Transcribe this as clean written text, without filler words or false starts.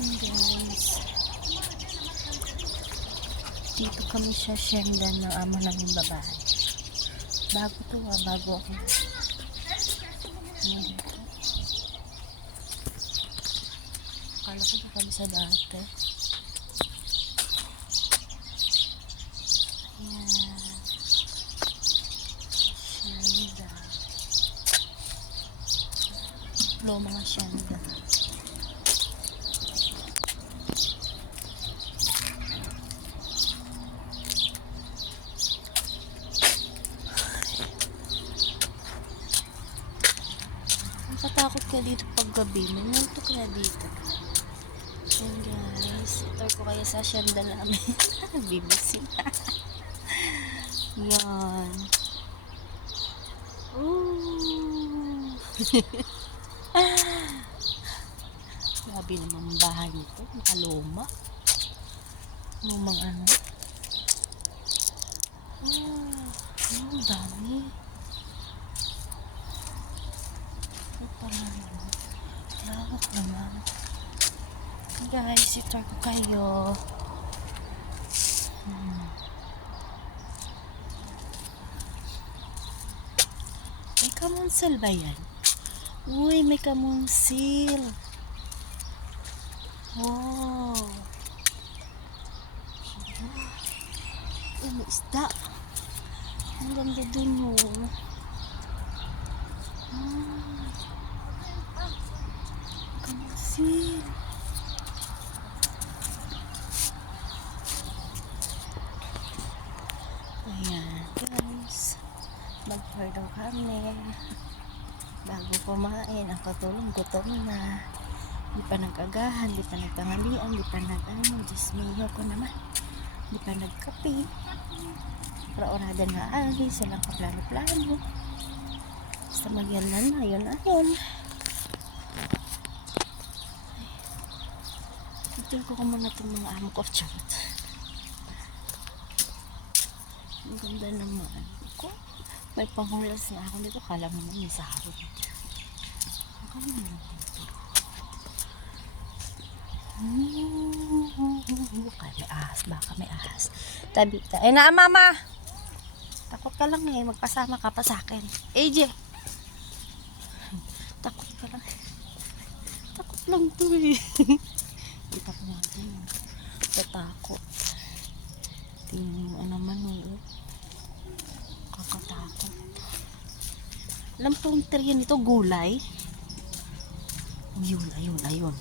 Guys, dito kami sa syendan ng amo naming babae. Bago to bago ako. Dito. Akala ko na kami sa dati. Ayan. Syenda. Mga syenda. Nakatakot ka dito pag gabi. May multo ka na dito. Ayan guys. Ito ko kaya sa syenda namin. BBC. Yan. Ooh. Grabe naman ang bahay nito. Nakaluma. Lumang ano. Ang dami. Lawak naman. Guys, ito ko kayo. May kamunsil ba yan? Uy, may kamunsil. Oh. May isda. Ang ganda dun yun. Kamunsil. Ayan, guys. Mag-pardon kami. Bago kumain, ang katulong gutom na. Di pa nagagahan, di pa nagtangalian, di pa Diyos ko naman. Di pa nagkape. Para-orada na alis, walang kaplano-plano. Basta magyalan na, yun na yun. Ito ko muna itong mga amo ko, chat. Ang ganda naman ko. May panghulas na ako dito. Kala mo naman may saharo dito. Ang ganda naman dito. Baka may ahas. Baka may ahas. Tabi ta. Ay na mama! Takot ka lang eh. Magpasama ka pa sa akin. AJ! Takot ka lang. Takot lang to eh. Kita ko natin. Tatakot. Tingnan mo naman eh. Kakatakot. Alam pong teriyan nito gulay. Ayun.